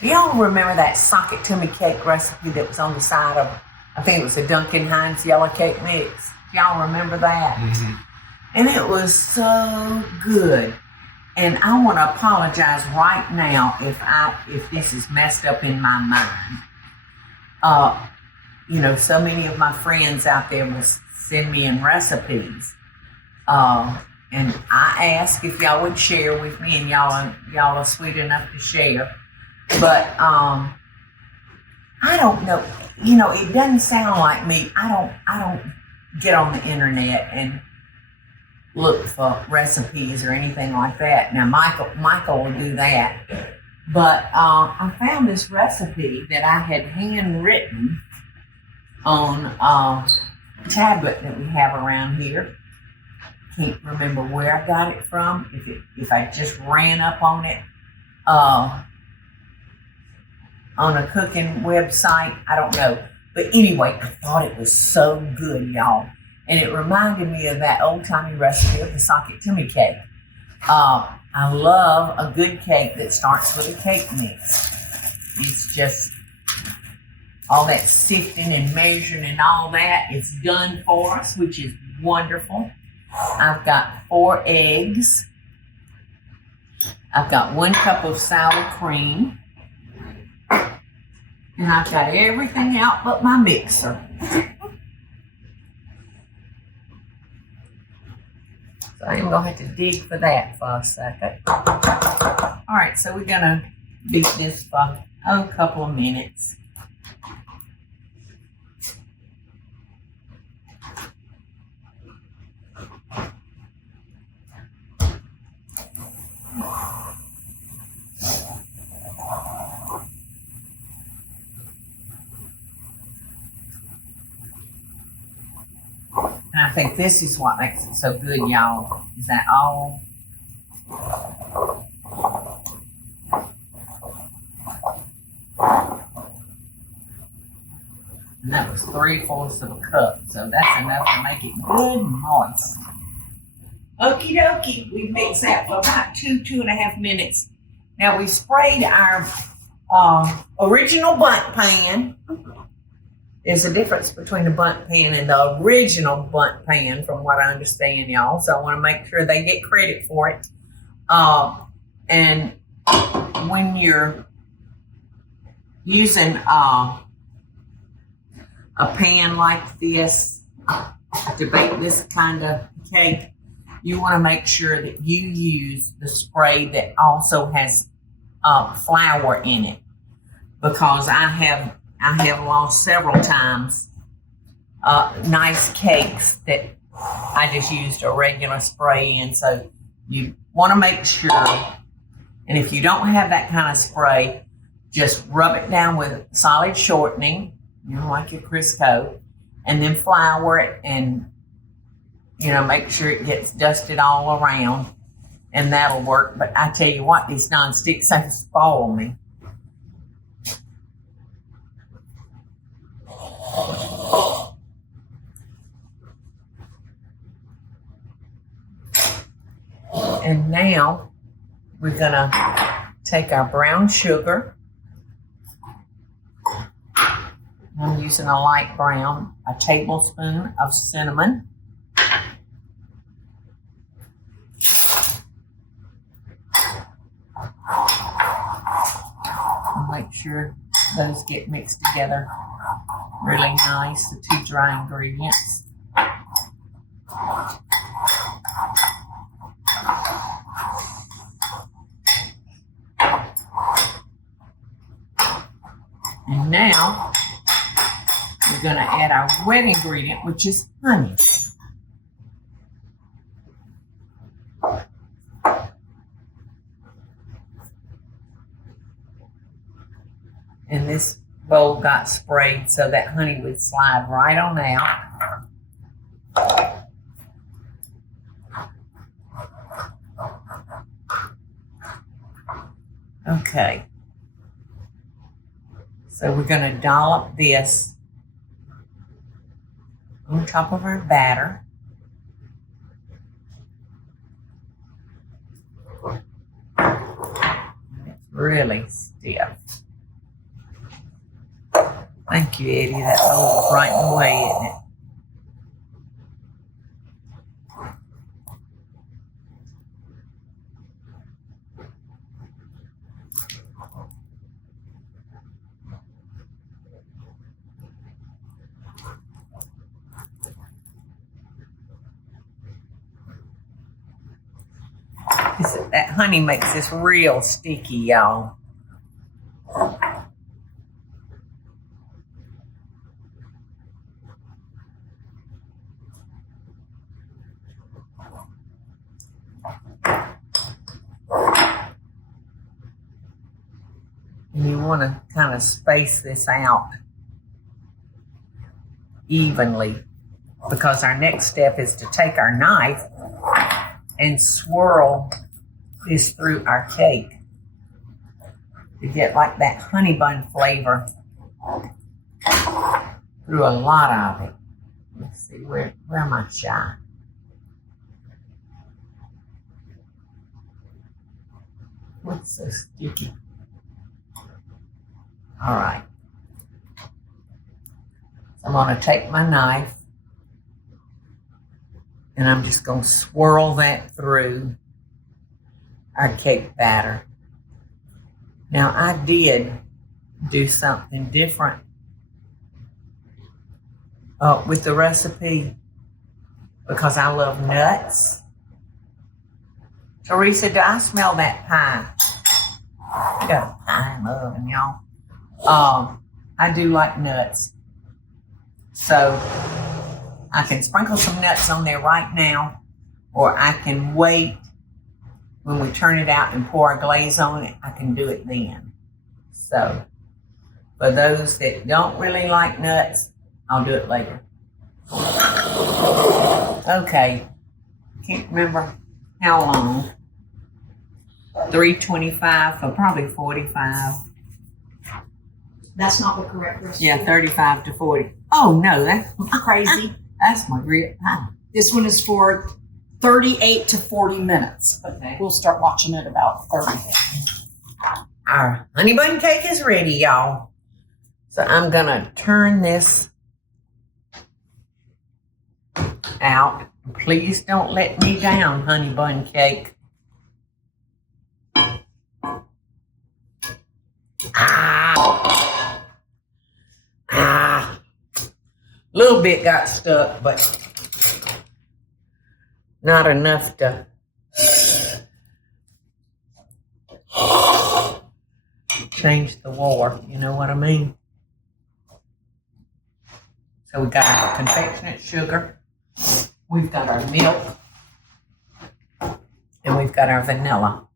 Do y'all remember that socket to me cake recipe that was on the side of, I think it was a Duncan Hines yellow cake mix? Y'all remember that? Mm-hmm. And it was so good. And I want to apologize right now if this is messed up in my mind. So many of my friends out there will send me in recipes. And I ask if y'all would share with me, and y'all are sweet enough to share. But I don't know. It doesn't sound like me. I don't get on the internet and look for recipes or anything like that. Now Michael will do that. But I found this recipe that I had handwritten on a tablet that we have around here. Can't remember where I got it from. If I just ran up on it on a cooking website, I don't know. But anyway, I thought it was so good, y'all. And it reminded me of that old-timey recipe of the socket to me cake. I love a good cake that starts with a cake mix. It's just all that sifting and measuring and all that. It's done for us, which is wonderful. I've got 4 eggs. I've got 1 cup of sour cream. And I've got everything out but my mixer. So I'm going to have to dig for that for a second. All right, so we're going to beat this for a couple of minutes. And I think this is what makes it so good, y'all. Is that all? And that was 3/4 of a cup. So that's enough to make it good and moist. Okie dokie. We mixed that for about 2.5 minutes. Now we sprayed our original bundt pan. There's a difference between the bundt pan and the original bundt pan, from what I understand, y'all. So I want to make sure they get credit for it. And when you're using a pan like this to bake this kind of cake, you want to make sure that you use the spray that also has flour in it, because I have lost several times nice cakes that I just used a regular spray in. So you want to make sure, and if you don't have that kind of spray, just rub it down with solid shortening, like your Crisco, and then flour it and, make sure it gets dusted all around, and that'll work. But I tell you what, these non-sticks have spoiled me. And now we're gonna take our brown sugar. I'm using a light brown, a tablespoon of cinnamon, and make sure those get mixed together really nice, the 2 dry ingredients. And now we're going to add our wet ingredient, which is honey. And this bowl got sprayed so that honey would slide right on out. Okay. So we're going to dollop this on top of our batter. Let's really stiff. Thank you, Eddie. That mold is right in the way, isn't it? That honey makes this real sticky, y'all. And you want to kind of space this out evenly, because our next step is to take our knife and swirl this through our cake to get like that honey bun flavor through a lot of it. Let's see, where am I shy? What's so sticky? All right. So I'm going to take my knife and I'm just going to swirl that through our cake batter. Now, I did do something different with the recipe because I love nuts. Teresa, do I smell that pie? I got a pie in the oven, y'all. I do like nuts. So I can sprinkle some nuts on there right now, or I can wait when we turn it out and pour a glaze on it. I can do it then. So for those that don't really like nuts, I'll do it later. Okay, can't remember how long. 325 for probably 45. That's not the correct recipe. Yeah, 35 to 40. Oh no, that's Crazy. That's my grip pie. This one is for 38 to 40 minutes. Okay. We'll start watching it about 30. Our honey bun cake is ready, y'all. So I'm gonna turn this out. Please don't let me down, honey bun cake. Little bit got stuck, but not enough to change the war, you know what I mean? So we got our confectionate sugar, we've got our milk, and we've got our vanilla.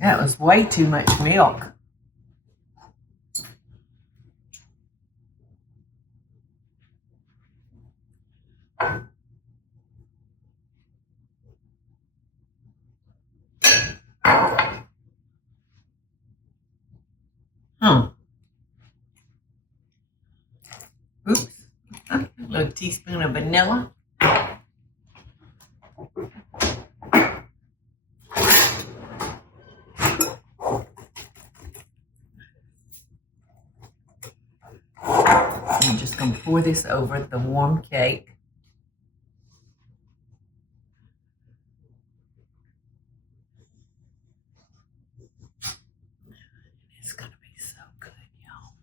That was way too much milk. Oops. A little teaspoon of vanilla. I'm just going to pour this over the warm cake. It's going to be so good, y'all.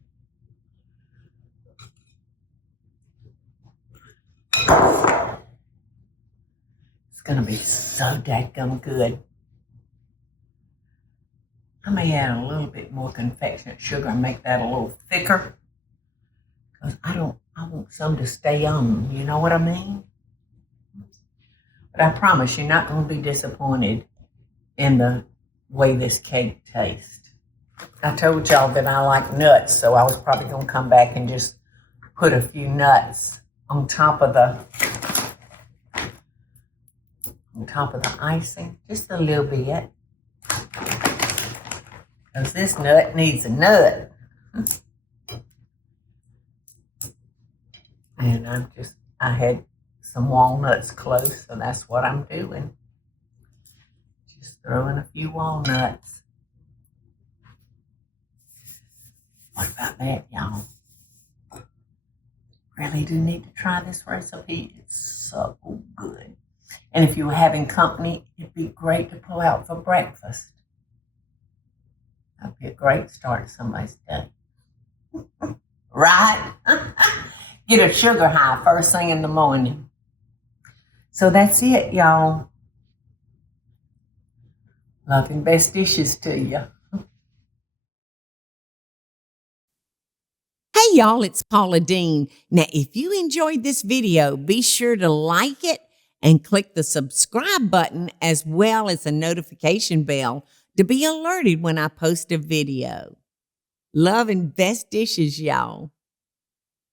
It's going to be so dadgum good. I may add a little bit more confectionate sugar and make that a little thicker. Because I want some to stay on, you know what I mean? But I promise you're not going to be disappointed in the way this cake tastes. I told y'all that I like nuts, so I was probably gonna come back and just put a few nuts on top of the icing, just a little bit. Because this nut needs a nut. And I had some walnuts close, so that's what I'm doing. Just throwing a few walnuts. What about that, y'all? Really do need to try this recipe. It's so good. And if you were having company, it'd be great to pull out for breakfast. That'd be a great start to somebody's day. Right? Get a sugar high first thing in the morning. So that's it, y'all. Love and best dishes to you. Hey y'all, it's Paula Deen. Now, if you enjoyed this video, be sure to like it and click the subscribe button as well as the notification bell to be alerted when I post a video. Love and best dishes, y'all.